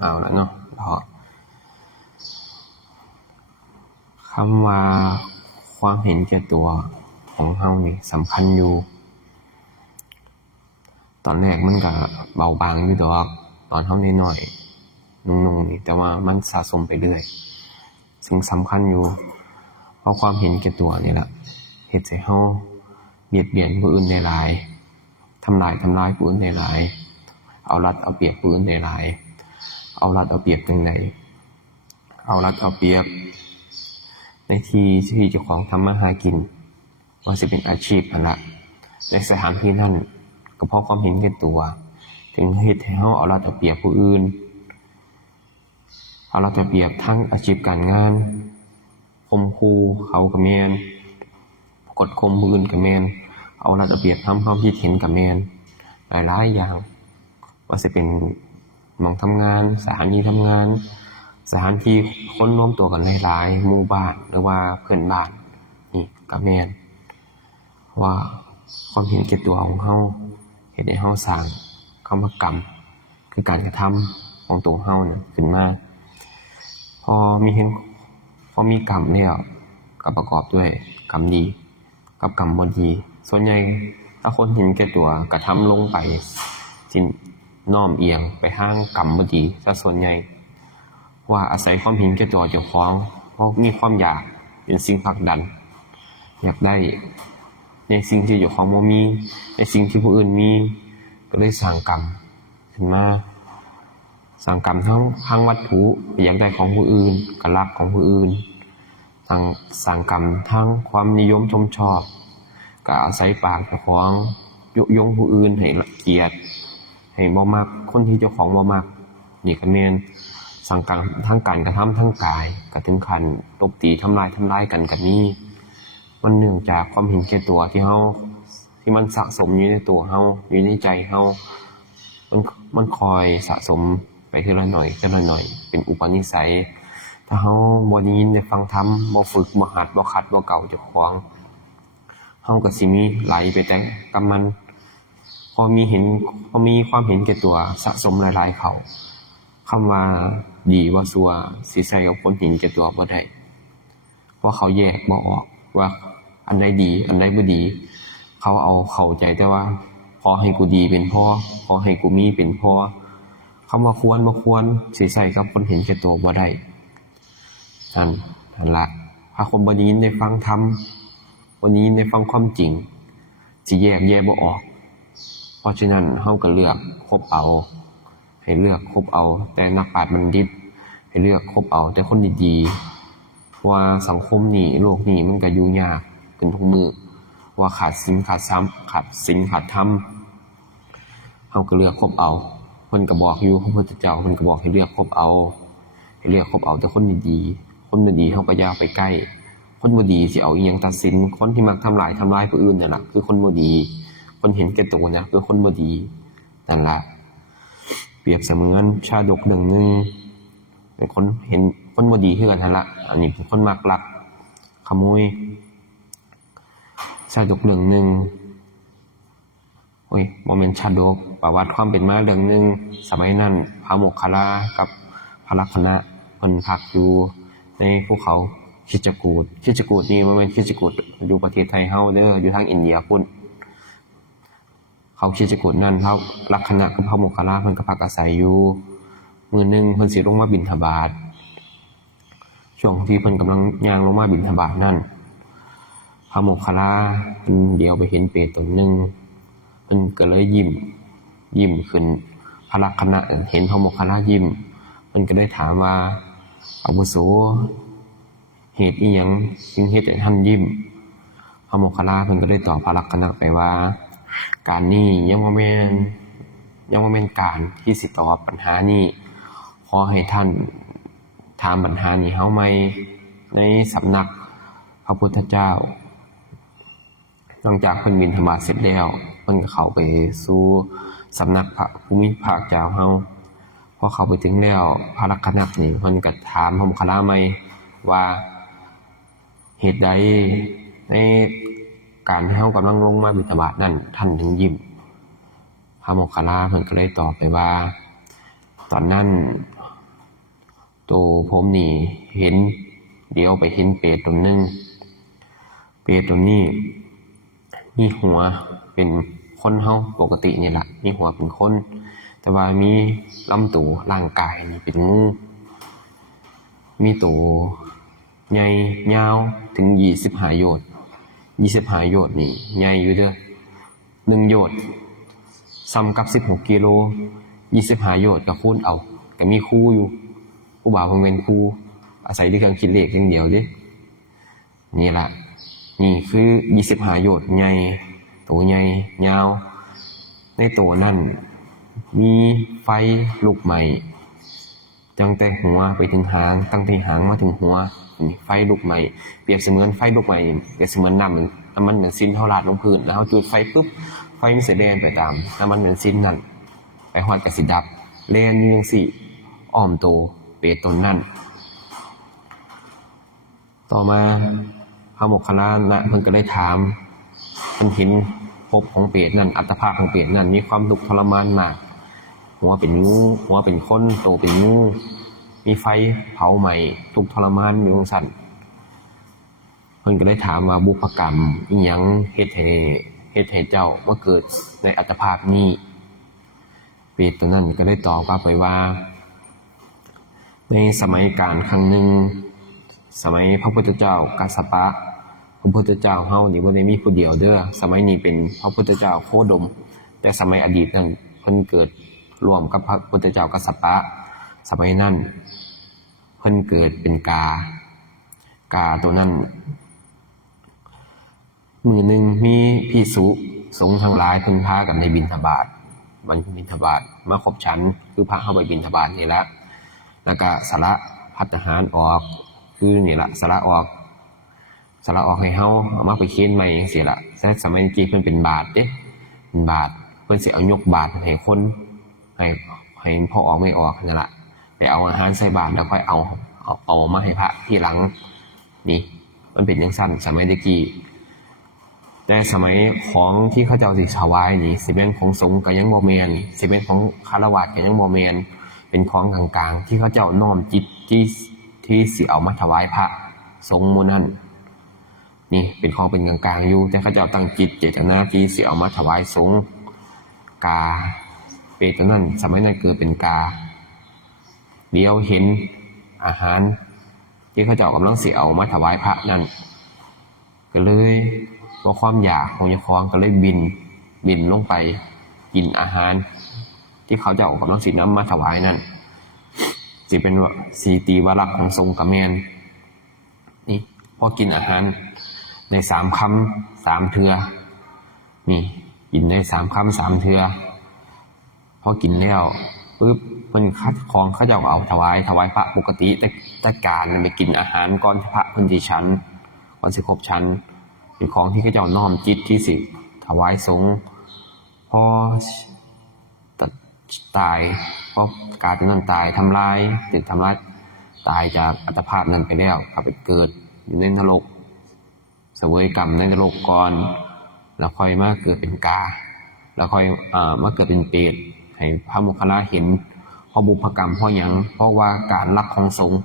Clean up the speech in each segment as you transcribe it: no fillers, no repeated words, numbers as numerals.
เอาแล้วเนาะพอคำว่าความเห็นแก่ตัวของเฮานี่สำคัญอยู่ตอนแรกมันก็เบาบางอยู่ดอกตอนเฮาน้อยๆนุ่งๆนี่แต่ว่ามันสะสมไปเรื่อยสิ่งสำคัญอยู่เพราะความเห็นแก่ตัวนี่แหละเฮ็ดให้เฮาเบียดเบียนผู้อื่นได้หลายทำลายผู้อื่นได้หลายเอารัดเอาเปรียบผู้อื่นได้หลายเอารัดเอาเปรียบจังได๋เอารัดเอาเปรียบในที่เจ้าของทำมาหากินว่าสิเป็นอาชีพนั่นล่ะในสถานที่นั้นก็เพราะความเห็นแก่ตัวถึงเฮ็ดให้เฮาเอารัดเอาเปรียบผู้อื่นเอารัดเอาเปรียบทั้งอาชีพการงานข่มขู่เขาก็แม่นกดข่มผู้อื่นก็แม่นเอารัดเอาเปรียบทำความคิดเห็นก็แม่นหลายๆอย่างว่าสิเป็นหม้องทำงานสถานีทำงานสถานที่คนรวมตัวกันหลายๆหมู่บ้านหรือว่าเพื่อนบ้านนี่ก็แม่นว่าความเห็นแก่ตัวของเฮาเฮ็ดให้เฮาสร้างคำว่ากรรมคือการกระทำของตัวเฮาน่ะขึ้นมาพอมีกรรมแล้วก็ประกอบด้วยกรรมดีกับกรรมบ่ดีส่วนใหญ่ถ้าคนเห็นแก่ตัวกระทำลงไปสิน้อมเอียงไปทางกรรมบ่ดีซะส่วนใหญ่ว่าอาศัยความเห็นแก่ตัวเจ้าของเพราะมีความอยากเป็นสิ่งผลักดันอยากได้ในสิ่งที่เจ้าของบ่มีในสิ่งที่ผู้อื่นมีก็เลยสร้างกรรมขึ้นมาสร้างกรรมทั้งวัตถุอยากได้ของผู้อื่นก็รักของผู้อื่นสร้างกรรมทั้งความนิยมชมชอบก็อาศัยปากเจ้าของยุยงผู้อื่นให้เกลียดให้บ่มักคนที่เจ้าของบ่มักนี่ก็แม่นสร้างกรรมทั้งการกระทำทั้งกายก็ถึงขั้นตบตีทำลายกันก็มีมันเนื่องจากความเห็นแก่ตัวที่มันสะสมอยู่ในตัวเฮาอยู่ในใจเฮามันคอยสะสมไปทีละหน่อยเป็นอุปนิสัยถ้าเฮาบ่ได้ยินได้ฟังธรรมบ่ฝึกบ่หัดบ่ขัดบ่เกลาเจ้าของเฮาก็สิมีไหลไปแต่กับมันพอมีความเห็นแก่ตัวสะสมหลายๆเข้าคำว่าดีว่าชั่วสิใส่กับคนเห็นแก่ตัวบ่ได้เพราะเขาแยกบ่ออกว่าอันใดดีอันใดบ่ดีเขาเอาเข้าใจแต่ว่าพอให้กูดีเป็นพอให้กูมีเป็นพอคำว่าควรบ่ควรสิใส่กับคนเห็นแก่ตัวบ่ได้นั่นล่ะถ้าคนบ่ได้ยินได้ฟังธรรมบ่ได้ยินได้ฟังความจริงสิแยกบ่ออกเพราะฉะนั้นเฮาก็เลือกคบเอาให้เลือกคบเอาแต่นักปราชญ์บัณฑิตให้เลือกคบเอาแต่คนดีๆว่าสังคมนี้โลกนี้มันก็อยู่ยากขึ้นทุกมื้อว่าขาดศีลขาดธรรมเฮาก็เลือกคบเอาเพิ่นก็บอกอยู่พระพุทธเจ้าเพิ่นก็บอกให้เลือกคบเอาแต่คนดีๆคนดีๆเฮาก็อย่าไปใกล้คนบ่ดีสิเอาอิหยังตัดสินคนที่มักทำลายผู้อื่นนั่นล่ะคือคนบ่ดีคนเห็นแก่ตัวนะคือคนบ่ดีนั่นล่ะเปรียบเสมือนชาดกเรื่องนึงเป็นคนเห็นคนบ่ดีคือกันนั่นล่ะอันนี้เป็นคนมักลักขโมยชาดกเรื่องนึงบ่แม่นชาดกประวัติความเป็นมาเรื่องนึงสมัยนั้นพระโมคคัลลากับพระลักขณะเพิ่นพักอยู่ในภูเขาคิชกูฏนี่บ่แม่นคิชกูฏอยู่ประเทศไทยเฮาเด้ออยู่ทางอินเดียพุ่นเขาคิชกูฏนั้นพระลักขณะกับพระโมคคัลลาเพิ่นก็พักอาศัยอยู่มื้อนึงเพิ่นสิลงมาบิณฑบาตช่วงที่เพิ่นกำลังย่างลงมาบิณฑบาตนั้นพระโมคคัลลาเพิ่นเดี๋ยวไปเห็นเปรตตนนึงเพิ่นก็เลยยิ้มขึ้นพระลักขณะเห็นพระโมคคัลลายิ้มเพิ่นก็ได้ถามว่าอาวุโสเหตุอิหยังจึงเฮ็ดให้ท่านยิ้มพระโมคคัลลาเพิ่นก็ได้ตอบพระลักขณะไปว่าการนี้ยังบ่แม่นการที่สิตอบปัญหานี้ขอให้ท่านถามปัญหานี้เฮาใหม่ในสำนักพระพุทธเจ้าหลังจากเพิ่นบิณฑบาตเสร็จแล้วเพิ่นก็เข้าไปสู่สำนักพระภูมิภาคเจ้าเฮาพอเข้าไปถึงแล้วพระลักขณะนี่เพิ่นก็ถามพระโมคคัลลาใหม่ว่าเหตุใดในการที่เฮากำลังลงมาบิณฑบาตนั้นท่านถึงยิ้มพระโมคคัลลาเพิ่นก็เลยตอบไปว่า ตอนนั้นตัวผมนี่เห็นเดี๋ยวไปเห็นเปรตตัวนึงเปรตตัวนี้มีหัวเป็นคนเฮาปกตินี่แหละมีหัวเป็นคนแต่ว่ามีลำตัวร่างกายนี่เป็นงูมีตัวใหญ่ยาวถึง25 โยชน์25 โยชน์นี่ใหญ่อยู่เด้อ1 โยชน์ซ้ำกับ16 กิโล25 โยชน์ก็คูณเอาก็มีครูอยู่ครูบาเพิ่นเป็นครูอาศัยด้วยเครื่องคิดเลขอย่างเดียวเด้นี่ล่ะนี่คือ25 โยชน์ใหญ่ตัวใหญ่ยาวในตัวนั้นมีไฟลุกไหม้ตั้งแต่หัวไปถึงหางตั้งแต่หางมาถึงหัวนี่ไฟลุกไหม้เปรียบเสมือนไฟลุกไหม้เปรียบเสมือนน้ำมันเบนซินเฮาราดลงพื้นแล้วเฮาจุดไฟปุ๊บไฟมันสิแล่นไปตามน้ำมันเบนซินนั่นไปฮอดก็สิดับแล่นอยู่จังซี่อ้อมตัวเปรตตนนั้นต่อมาพระโมคคัลลานะเพิ่นก็เลยถามเพิ่นเห็นภพของเปรตนั้นอัตภาพของเปรตนั้นมีความทุกข์ทรมานมากหัวเป็นงูหัวเป็นคนโตเป็นงูมีไฟเผาไหม้ทุกข์ทรมานอยู่จังซั่นเพิ่นก็เลยถามว่าบุพกรรมอิหยังเฮ็ดให้เจ้ามาเกิดในอัตภาพนี้เปรตตัวนั้นก็ได้ตอบกลับไปว่าในสมัยกาลครั้งหนึ่งสมัยพระพุทธเจ้ากัสสปะพระพุทธเจ้าเฮานี่บ่ได้มีผู้เดียวเด้อสมัยนี้เป็นพระพุทธเจ้าโคดมแต่สมัยอดีตนั้นเพิ่นเกิดร่วมกับพระพุทธเจ้ากัสสปะสมัยนั้นเพิ่นเกิดเป็นกาตัวนั้นมื้อนึงมีภิกษุสงฆ์ทั้งหลายเพิ่นพากันไปบิณฑบาตมาครบฉันคือพระเฮาไปบิณฑบาตนี่แหละแล้วก็สละภัตตาหารออกคือนี่ล่ะสละออกให้เฮาเอามาไปเคียนใหม่จังซี่ล่ะแต่สมัยกี้เพิ่นเป็นบาตรเด้เป็นบาตรเพิ่นสิเอายกบาตรให้คนให้พอออกไม่ออกนั่นล่ะไปเอาอาหารใส่บาตรแล้วค่อยเอามาให้พระทีหลังนี่มันเป็นจังซั่นสมัยตะกี้แต่สมัยของที่เขาเจ้าสิถวายนี่สิเป็นของสงฆ์ก็ยังบ่แม่นสิเป็นของฆราวาสก็ยังบ่แม่นเป็นของกลางๆที่เขาเจ้าน้อมจิตที่สิเอามาถวายพระสงฆ์หมู่นั้นนี่เป็นของเป็นกลางๆอยู่แต่เขาเจ้าตั้งจิตเจตนาที่สิเอามาถวายสงฆ์กาเปรตตัวนั้นสมัยนั้นเกิดเป็นกาเดี๋ยวเห็นอาหารที่เขาเจ้ากำลังสิเอามาถวายพระนั่นก็เลยว่าความอยากของเจ้าของก็เลยบินลงไปกินอาหารที่เขาเจ้ากำลังสินำมาถวายนั่นสิเป็นว่าสีตีวรักษ์ของทรงกะแมนนี่พอกินอาหารใน3 คำ 3 เทื่อนี่กินใน3 คำ 3 เทื่อพอกินแล้วปึ๊บเพิ่นคัดของเขาเจ้าเอาถวายพระปกติแต่การไปกินอาหารก่อนพระเพิ่นสิฉันก่อนสิครบฉันเป็นของที่เขาเจ้าน้อมจิตที่สิถวายสงฆ์พอตายเพราะการเป็นนั้นตายทำลายตายจากอัตภาพนั้นไปแล้วกลับไปเกิดอยู่ในนรกเสวยกรรมในนรกก่อนแล้วค่อยมาเกิดเป็นกาแล้วค่อยมาเกิดเป็นเปรตให้พระโมคคัลลาเห็นเพราะบุพกรรมเพราะหยังเพราะว่าการรักของสงฆ์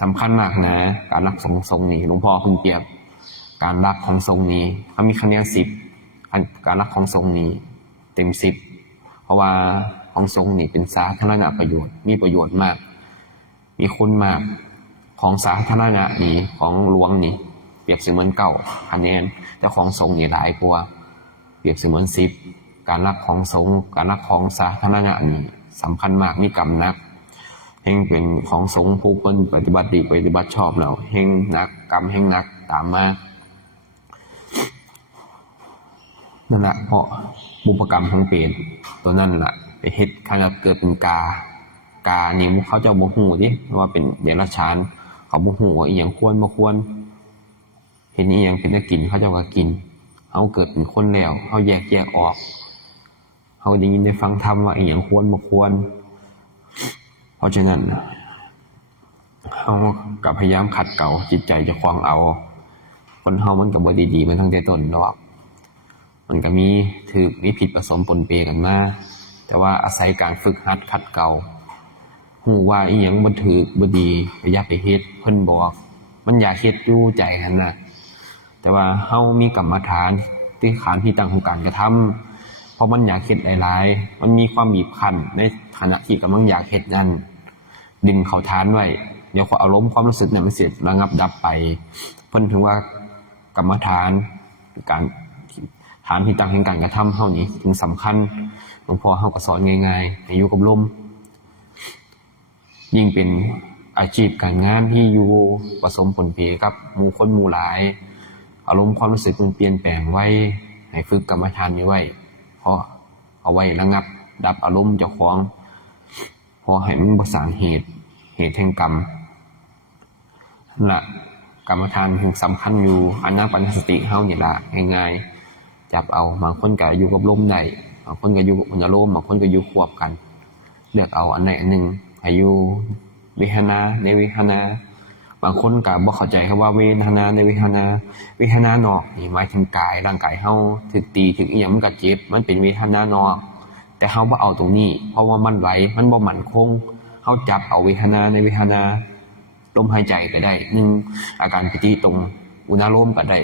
สำคัญมากนะการรักของสงฆ์นี่หลวงพ่อเพิ่งเปรียบการรักของสงฆ์นี้เขามีคะแนน10การรักของสงฆ์นี้เต็ม10เพราะว่าของสงฆ์นี่เป็นสาธารณประโยชน์มีประโยชน์มากมีคุณมากของสาธารณะนี่ของหลวงนี่เปรียบเสมือน9คะแนนแต่ของสงฆ์นี่หลายกว่าเปรียบเสมือน10การรักของสงฆ์การรักของสาธารณะนี่สำคัญมากมีกรรมนักแห่งเป็นของสงฆ์ผู้เพิ่นปฏิบัติดีปฏิบัติชอบแล้วแห่งนักกรรมแห่งนักตามมานั่นแหละเพราะบุพกรรมของเปรตตัวนั้นแหละไปเฮ็ดขณะเกิดเป็นกานี่เขาเจ้าบ่ฮู้ดิว่าเป็นเดรัจฉานเขาบ่ฮู้ว่าอีหยังควรบ่ควรเห็นอีหยังเป็นน่ากินเขาเจ้าก็กินเฮาเกิดเป็นคนแล้วเฮาแยกออกเฮาได้ยินได้ฟังธรรมว่าอีหยังควรบ่ควรเพราะฉะนั้นเฮาก็พยายามขัดเกลาจิตใจเจ้าของเอาคนเฮามันก็บ่ได้ดีมาตั้งแต่ต้นดอกมันก็มีผิดผสมปนเปกันมา แต่ว่าอาศัยการฝึกหัดขัดเกลาฮู้ว่าอีหยังบ่ถูกบ่ดีก็อย่าไปเฮ็ดเพิ่นบอกมันอยากเฮ็ดอยู่ใจหั่นน่ะแต่ว่าเฮามีกรรมฐานที่ฐานที่ตั้งของการกระทำเพราะมันอยากเฮ็ดหลายๆมันมีความบีบคั้นในขณะที่กำลังอยากเฮ็ดนั้นดึงเข้าฐานไว้เดี๋ยวอารมณ์ความรู้สึกนั้นมันสิระงับดับไปเพิ่นถึงว่ากรรมฐานการฐานที่ตั้งแห่งการกระทำเฮานี่ถึงสำคัญหลวงพ่อเฮาก็สอนง่ายๆให้อยู่กับลมยิ่งเป็นอาชีพการงานที่อยู่ผสมผลเพกับหมู่คนหมู่หลายอารมณ์ความรู้สึกมันเปลี่ยนแปลงไว้ให้ฝึกกรรมฐานอยู่ไว้เพราะเอาไว้ระงับดับอารมณ์เจ้าของพอให้มันบ่สร้างเหตุแห่งกรรมนั่นล่ะกรรมฐานถึงสำคัญอยู่อานาปานสติเฮานี่ล่ะง่ายๆจับเอาบางคนก็อยู่กับลมได้บางคนก็อยู่กับอารมณ์บางคนก็อยู่ควบกันเลือกเอาอันใดอันหนึ่งให้อยู่เวทนาในเวทนาบางคนก็บ่เข้าใจคำว่าเวทนาในเวทนานอกนี่หมายถึงกายร่างกายเฮาถูกตีถูกอีหยังมันก็เจ็บมันเป็นเวทนานอกแต่เฮาบ่เอาตรงนี้เพราะว่ามันไหวมันบ่มั่นคงเฮาจับเอาเวทนาในเวทนาลมหายใจก็ได้1อาการปิติตรงอุณาโลมก็ได้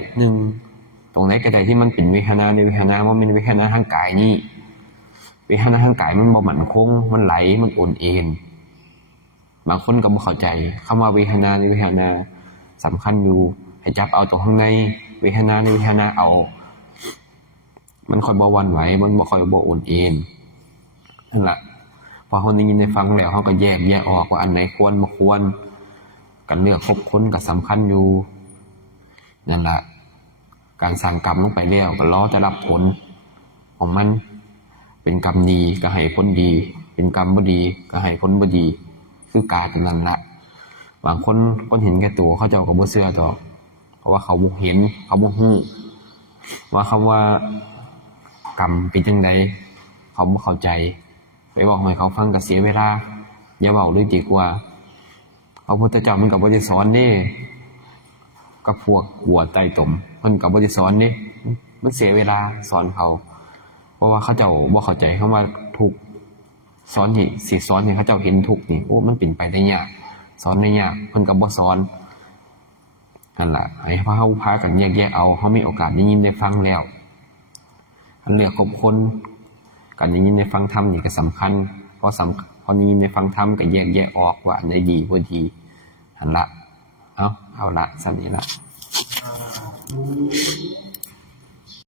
1ตรงไหนก็ได้ที่มันเป็นเวทนาในเวทนามันเป็นเวทนาทางกายนี่เวทนาทางกายมันบ่มั่นคงมันไหลมันโอนเอ็นบางคนก็บ่เข้าใจคำว่าเวทนาในเวทนาสำคัญอยู่ให้จับเอาตรงข้างในเวทนาในเวทนาเอามันค่อยบ่หวั่นไหวมันบ่ค่อยบ่โอนเอ็นนั่นล่ะพอเฮาได้ยินได้ฟังแล้วเฮาก็แยกออกว่าอันไหนควรบ่ควรการเลือกคบคนก็สำคัญอยู่นั่นล่ะการสร้างกรรมลงไปแล้วก็รอแต่รับผลของมันเป็นกรรมดีก็ให้ผลดีเป็นกรรมบ่ดีก็ให้ผลบ่ดีคือกายกันนั่นล่ะบางคนเห็นแก่ตัวเขาเจ้าก็บ่เชื่อดอกเพราะว่าเขาบ่เห็นเขาบ่ฮู้ว่าคำว่ากรรมเป็นจังได๋เขาบ่เข้าใจไปบอกให้เขาฟังก็เสียเวลาอย่าเว้าเลยดีกว่าพระพุทธเจ้ามันก็บ่ได้สอนเด้กับพวกหัวไต้ตมเพิ่นก็บ่ได้สอนเด้มันเสียเวลาสอนเขาเพราะว่าเขาเจ้าบ่เข้าใจคำว่าทุกข์สอนนี่สิสอนให้เขาเจ้าเห็นทุกข์นี่โอ้มันเป็นไปได้ยากสอนได้ยากเพิ่นก็บ่สอนนั่นล่ะให้เฮาพากันแยกเอาเฮามีโอกาสได้ยินได้ฟังแล้วอันเลือกคบคนการได้ยินได้ฟังธรรมนี่ก็สำคัญพอได้ยินได้ฟังธรรมก็แยกออกว่าอันใดดีบ่ดีหั่นล่ะเอาล่ะซั่นนี้ล่ะ